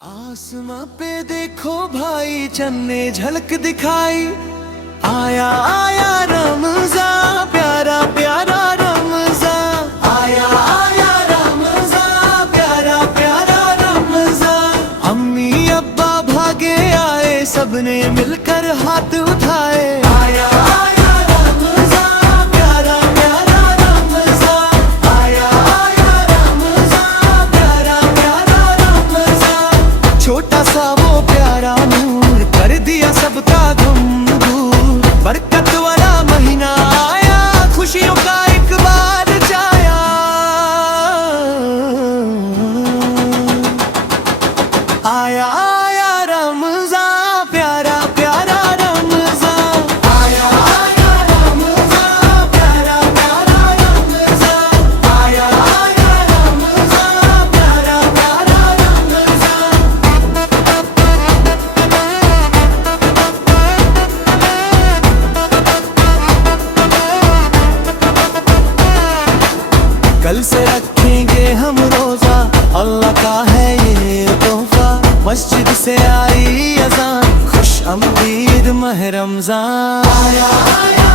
आसमां पे देखो भाई चन्ने झलक दिखाई, आया आया रमज़ान प्यारा प्यारा रमज़ान, आया आया रमज़ान प्यारा प्यारा रमज़ान। अम्मी अब्बा भागे आए सबने मिलकर हाथ उठाए, आया आया रमज़ान प्यारा प्यारा रमज़ान, आया आया रमज़ान प्यारा प्यारा रमज़ान। छोटा सा वो प्यारा नूर कर दिया सबका गम दूर, बरकत वाला महीना आया खुशियों का एक बार छाया। आया आया रमज़ान प्यारा प्यारा रमज़ान, आया आया रमज़ान प्यारा प्यारा रमज़ान, आया आया रमज़ान प्यारा प्यारा रमज़ान। कल से रखेंगे हम रोजा, अल्लाह का है ये तोहफा। मस्जिद से आई अज़ान, खुश अमदीद माह रमज़ान। आया आया